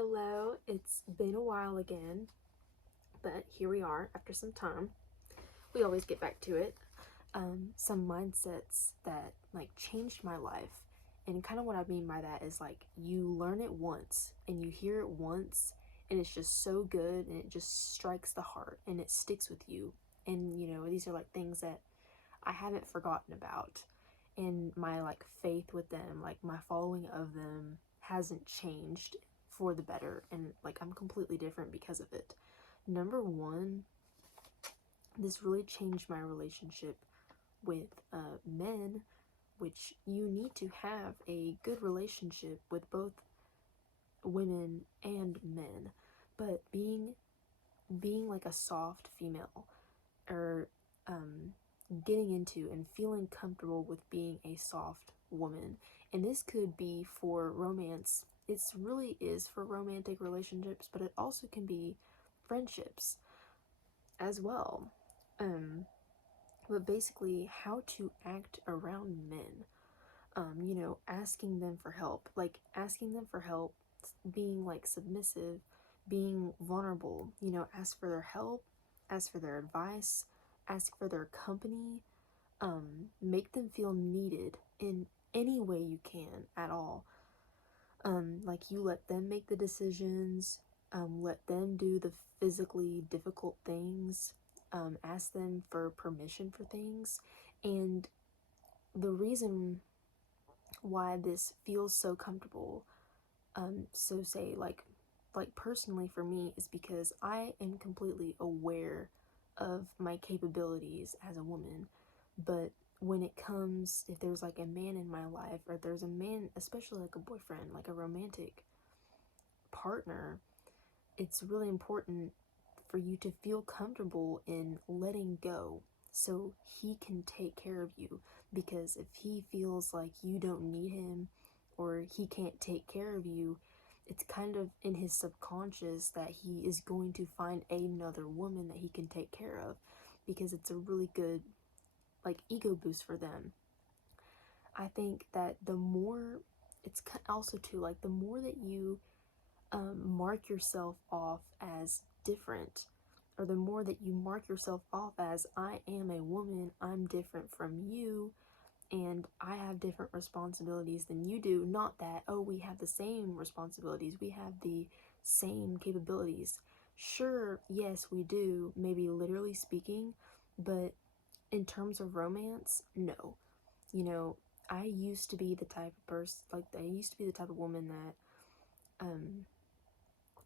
Hello, it's been a while again, but here we are after some time. We always get back to it. Some mindsets that changed my life, and kind of what I mean by that is you learn it once and you hear it once, and it's just so good and it just strikes the heart and it sticks with you. And these are things that I haven't forgotten about, and my faith with them, my following of them hasn't changed for the better, and I'm completely different because of it. Number one, this really changed my relationship with men, which you need to have a good relationship with both women and men, but being like a soft female, or getting into and feeling comfortable with being a soft woman. And this could be for romance. It really is for romantic relationships, but it also can be friendships as well. But basically, how to act around men. Asking them for help, being submissive, being vulnerable. Ask for their help, ask for their advice, ask for their company. Make them feel needed in any way you can at all. You let them make the decisions, let them do the physically difficult things, ask them for permission for things. And the reason why this feels so comfortable, so say personally for me, is because I am completely aware of my capabilities as a woman. But when it comes, if there's a man in my life, or there's a man, especially a boyfriend, a romantic partner, it's really important for you to feel comfortable in letting go so he can take care of you. Because if he feels like you don't need him, or he can't take care of you, it's kind of in his subconscious that he is going to find another woman that he can take care of, because it's a really good ego boost for them. I think that the more, it's also too the more that you mark yourself off as different, or the more that you mark yourself off as, I am a woman, I'm different from you, and I have different responsibilities than you do. Not that, oh, we have the same responsibilities, we have the same capabilities. Sure, yes, we do, maybe literally speaking, but in terms of romance, no. I used to be the type of person, I used to be the type of woman that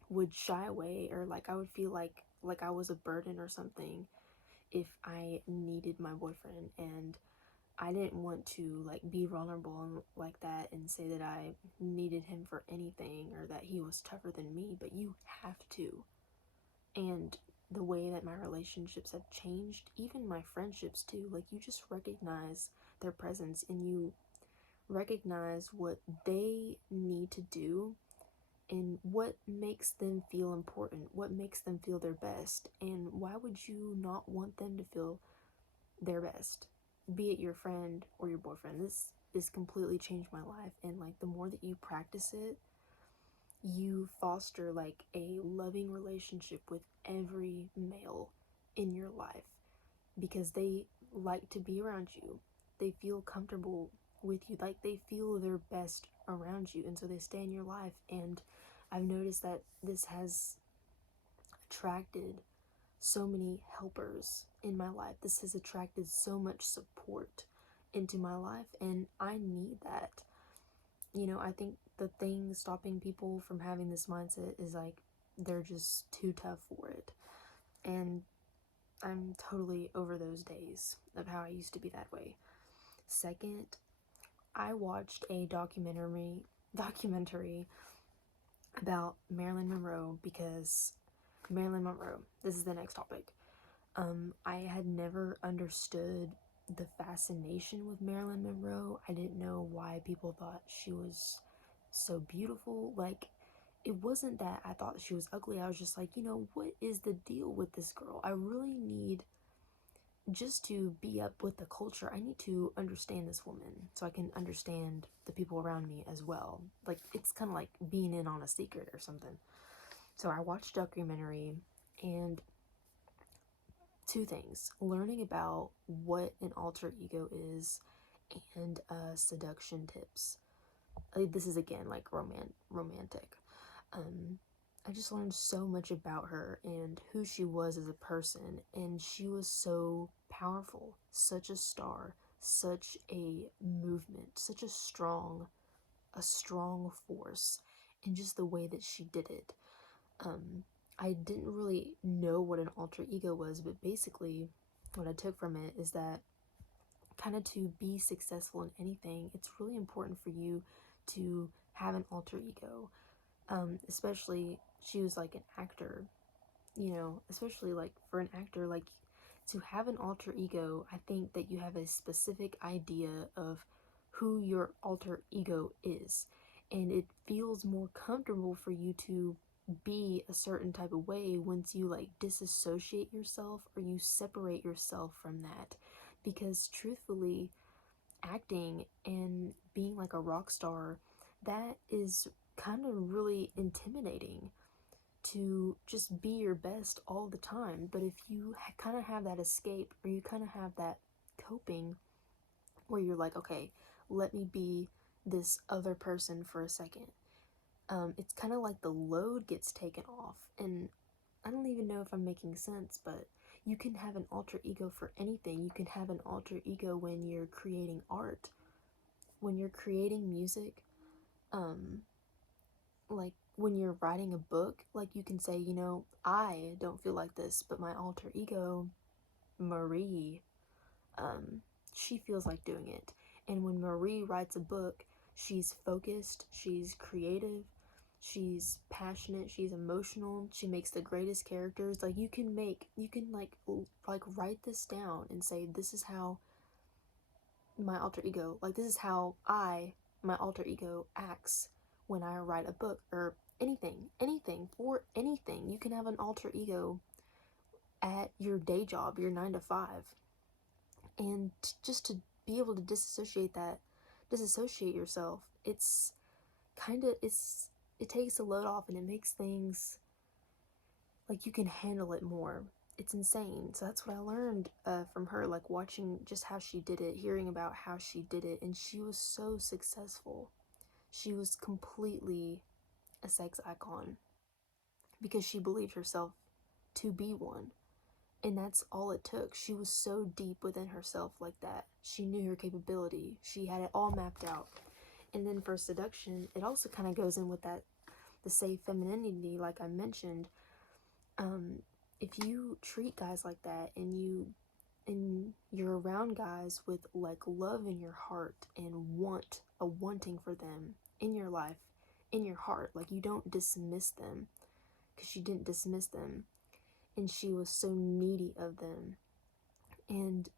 would shy away, or I would feel like I was a burden or something if I needed my boyfriend, and I didn't want to be vulnerable and that, and say that I needed him for anything, or that he was tougher than me. But you have to. And the way that my relationships have changed, even my friendships too, you just recognize their presence, and you recognize what they need to do, and what makes them feel important, what makes them feel their best. And why would you not want them to feel their best, be it your friend or your boyfriend? This has completely changed my life, and the more that you practice it, you foster a loving relationship with every male in your life, because they like to be around you, they feel comfortable with you, they feel their best around you, and so they stay in your life. And I've noticed that this has attracted so many helpers in my life. This has attracted so much support into my life, and I need that. I think the thing stopping people from having this mindset is they're just too tough for it. And I'm totally over those days of how I used to be that way. Second, I watched a documentary about Marilyn Monroe, because Marilyn Monroe, this is the next topic. I had never understood the fascination with Marilyn Monroe. I didn't know why people thought she was so beautiful. It wasn't that I thought she was ugly. I was just what is the deal with this girl? I really need just to be up with the culture, I need to understand this woman so I can understand the people around me as well. Like, it's kind of like being in on a secret or something. So I watched a documentary, and two things: learning about what an alter ego is, and seduction tips. This is again like romantic. Um, I just learned so much about her and who she was as a person, and she was so powerful, such a star, such a movement, such a strong force, in just the way that she did it. I didn't really know what an alter ego was, but basically, what I took from it is that kind of to be successful in anything, it's really important for you to have an alter ego. Especially, she was like an actor, especially like for an actor, like to have an alter ego, I think that you have a specific idea of who your alter ego is, and it feels more comfortable for you to be a certain type of way once you like disassociate yourself or you separate yourself from that. Because truthfully, acting and being like a rock star, that is kind of really intimidating, to just be your best all the time. But if you kind of have that escape, or you kind of have that coping where you're like, okay, let me be this other person for a second, it's kind of like the load gets taken off. And I don't even know if I'm making sense, but you can have an alter ego for anything. You can have an alter ego when you're creating art, when you're creating music, um, like when you're writing a book. Like, you can say, I don't feel like this, but my alter ego, Marie, um, she feels like doing it. And when Marie writes a book, she's focused, she's creative, she's passionate, she's emotional, she makes the greatest characters. Like, you can like write this down and say, this is how my alter ego, like, this is how my alter ego acts when I write a book, or anything, for anything. You can have an alter ego at your day job, your 9 to 5, and just to be able to disassociate yourself, it's kind of, it takes a load off, and it makes things like you can handle it more. It's insane. So that's what I learned from her, like watching just how she did it, hearing about how she did it, and she was so successful. She was completely a sex icon because she believed herself to be one. And that's all it took. She was so deep within herself like that. She knew her capability. She had it all mapped out. And then for seduction, it also kind of goes in with that, the safe femininity, like I mentioned. If you treat guys like that, and you're around guys with like love in your heart, and wanting for them in your life, in your heart, like you don't dismiss them, because she didn't dismiss them, and she was so needy of them. And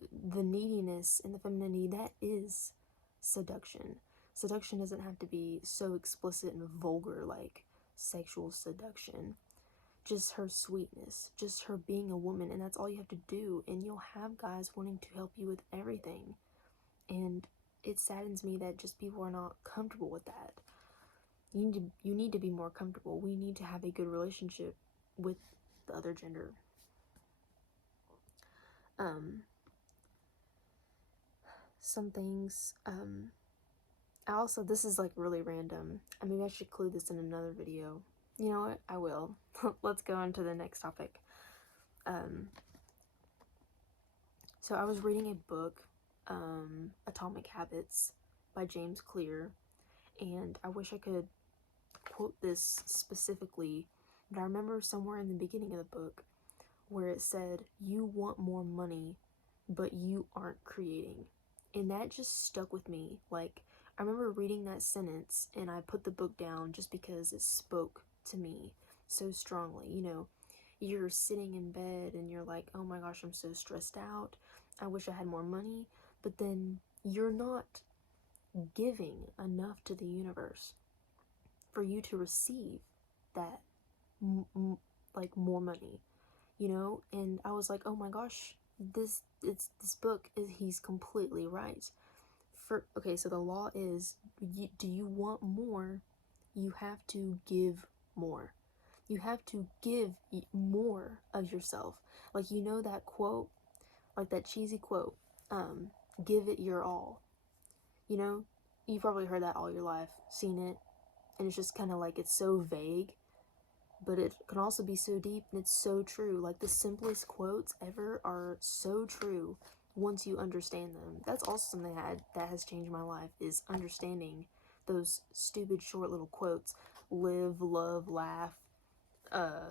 the neediness and the femininity, that is seduction. Seduction doesn't have to be so explicit and vulgar like sexual seduction. Just her sweetness, just her being a woman, and that's all you have to do, and you'll have guys wanting to help you with everything. And it saddens me that just people are not comfortable with that. You need to be more comfortable. We need to have a good relationship with the other gender. Some things, I also, this is like really random. I mean, I should include this in another video. You know what? I will. Let's go on to the next topic. So I was reading a book, Atomic Habits by James Clear, and I wish I could quote this specifically, but I remember somewhere in the beginning of the book where it said, you want more money, but you aren't creating. And that just stuck with me. Like, I remember reading that sentence, and I put the book down just because it spoke to me so strongly. You're sitting in bed and you're like, oh my gosh, I'm so stressed out. I wish I had more money. But then you're not giving enough to the universe for you to receive that, like, more money, And I was like, oh my gosh, this book is, he's completely right. Okay, so the law is, do you want more? You have to give more. You have to give more of yourself. Like, you know that quote, like that cheesy quote, give it your all. You know, you've probably heard that all your life, seen it, and it's just kind of like, it's so vague, but it can also be so deep, and it's so true. Like, the simplest quotes ever are so true once you understand them. That's also something that has changed my life, is understanding those stupid short little quotes. Live, love, laugh, uh,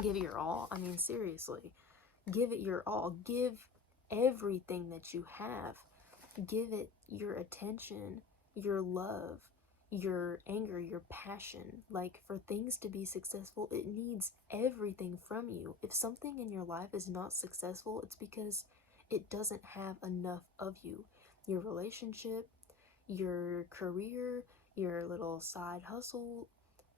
give it your all. I mean, seriously, give it your all. Give everything that you have. Give it your attention, your love, your anger, your passion. Like, for things to be successful, it needs everything from you. If something in your life is not successful, it's because it doesn't have enough of you. Your relationship, your career, your little side hustle,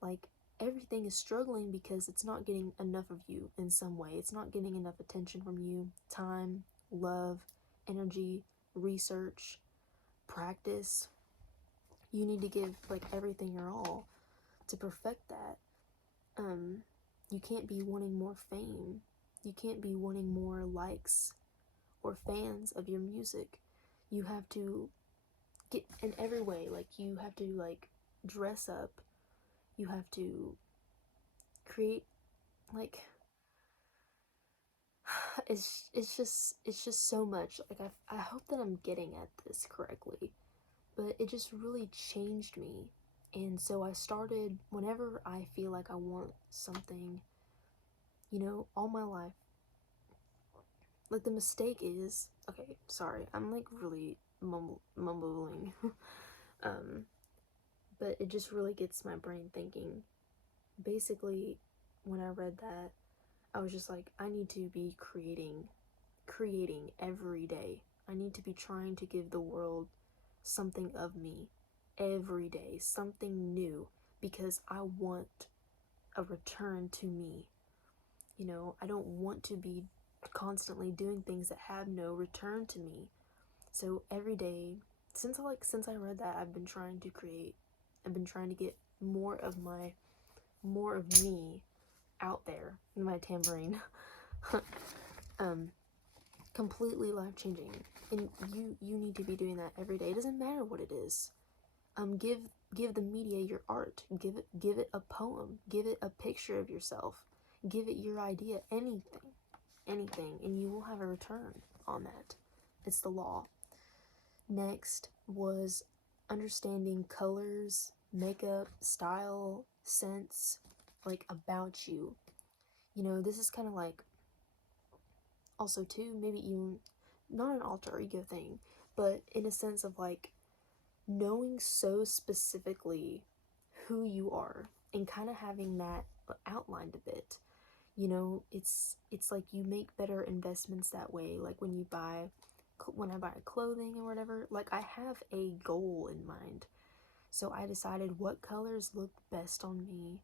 like, everything is struggling because it's not getting enough of you in some way. It's not getting enough attention from you, time, love, energy, research, practice. You need to give, like, everything your all to perfect that. You can't be wanting more fame. You can't be wanting more likes or fans of your music. You have to get in every way. Like, you have to, like, dress up. You have to create, like, it's just so much. Like, I hope that I'm getting at this correctly, but it just really changed me. And so I started, whenever I feel like I want something, all my life, like, the mistake is, okay, sorry, I'm like really mumbling, um, but it just really gets my brain thinking. Basically, when I read that, I was just like, I need to be creating every day. I need to be trying to give the world something of me every day, something new, because I want a return to me. I don't want to be constantly doing things that have no return to me. So every day, since I read that, I've been trying to create. I've been trying to get more of me out there in my tambourine. um Completely life changing, and you need to be doing that every day. It doesn't matter what it is. Give the media your art. Give it a poem. Give it a picture of yourself. Give it your idea. Anything, and you will have a return on that. It's the law. Next was understanding colors, makeup, style, scents, like, about you. This is kind of like, also too, maybe even not an alter ego thing, but in a sense of, like, knowing so specifically who you are and kind of having that outlined a bit. It's like you make better investments that way. Like, when I buy clothing or whatever, like, I have a goal in mind. So I decided what colors looked best on me,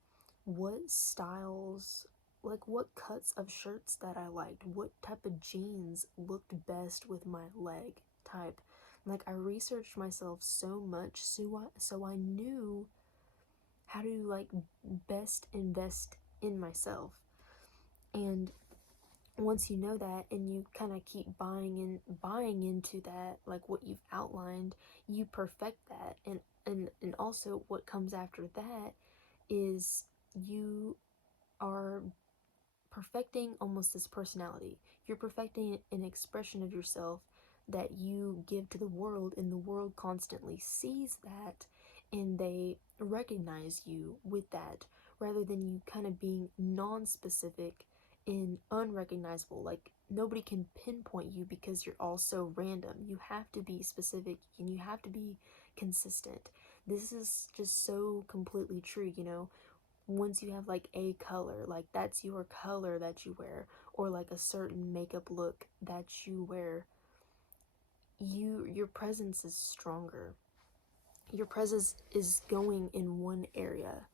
what styles, like, what cuts of shirts that I liked, what type of jeans looked best with my leg type. Like, I researched myself so much, so I knew how to, like, best invest in myself. And once you know that, and you kind of keep buying into that, like, what you've outlined, you perfect that. And also, what comes after that is, you are perfecting almost this personality. You're perfecting an expression of yourself that you give to the world, and the world constantly sees that, and they recognize you with that, rather than you kind of being non-specific and unrecognizable. Like, nobody can pinpoint you because you're all so random. You have to be specific, and you have to be consistent. This is just so completely true. Once you have, like, a color, like, that's your color that you wear, or like a certain makeup look that you wear, your presence is stronger. Your presence is going in one area.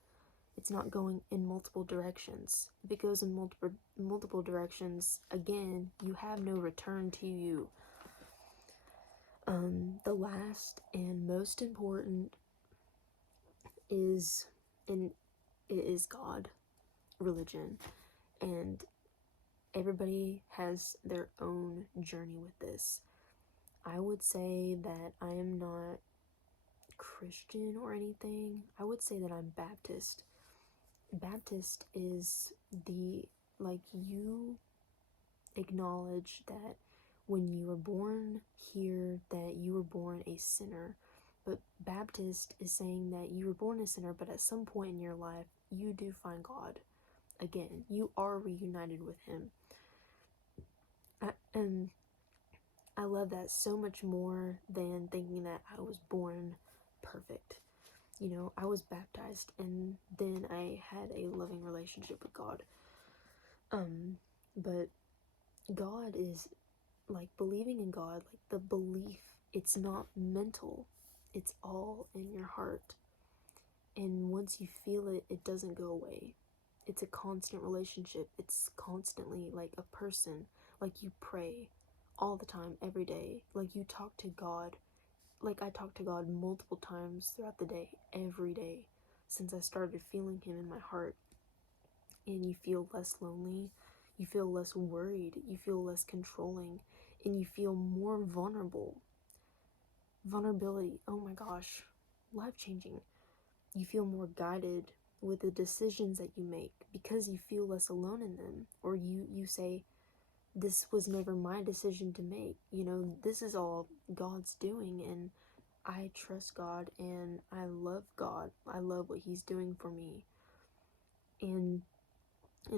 It's not going in multiple directions. If it goes in multiple directions, again, you have no return to you. The last and most important is, and it is God, religion, and everybody has their own journey with this. I would say that I am not Christian or anything. I would say that I'm Baptist. Baptist is the, like, you acknowledge that when you were born here, that you were born a sinner. But Baptist is saying that you were born a sinner, but at some point in your life, you do find God again. You are reunited with Him. And I love that so much more than thinking that I was born perfect. You know, I was baptized and then I had a loving relationship with God. But God is, like, believing in God, like the belief, it's not mental, it's all in your heart. And once you feel it, it doesn't go away. It's a constant relationship. It's constantly like a person. Like, you pray all the time, every day. Like, you talk to God. Like, I talk to God multiple times throughout the day, every day, since I started feeling Him in my heart. And you feel less lonely, you feel less worried, you feel less controlling, and you feel more vulnerable. Vulnerability, oh my gosh, life-changing. You feel more guided with the decisions that you make because you feel less alone in them. Or you say, this was never my decision to make. You know, this is all God's doing, and I trust God and I love God. I love what He's doing for me. And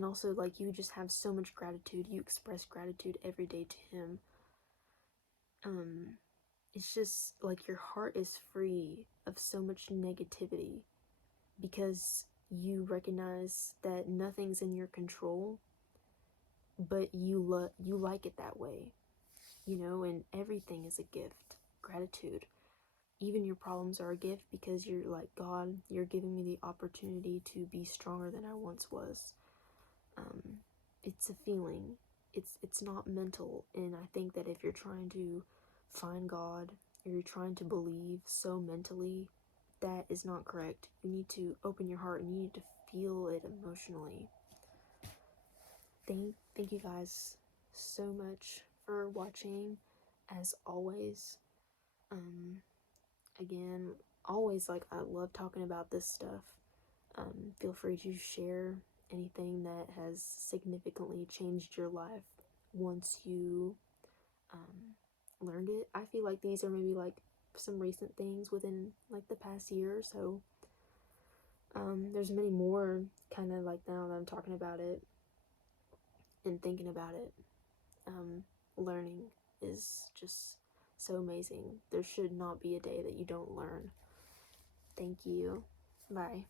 also, like, you just have so much gratitude. You express gratitude every day to Him. It's just like your heart is free of so much negativity because you recognize that nothing's in your control, but you like it that way, you know, and everything is a gift. Gratitude. Even your problems are a gift because you're like, God, you're giving me the opportunity to be stronger than I once was. It's a feeling. It's not mental, and I think that if you're trying to find God or you're trying to believe so mentally, that is not correct. You need to open your heart and you need to feel it emotionally. Thank you guys so much for watching, as always. Again, always, like, I love talking about this stuff. Feel free to share anything that has significantly changed your life once you learned it. I feel like these are maybe like some recent things within like the past year or so. There's many more kind of like now that I'm talking about it and thinking about it. Learning is just so amazing. There should not be a day that you don't learn. Thank you. Bye.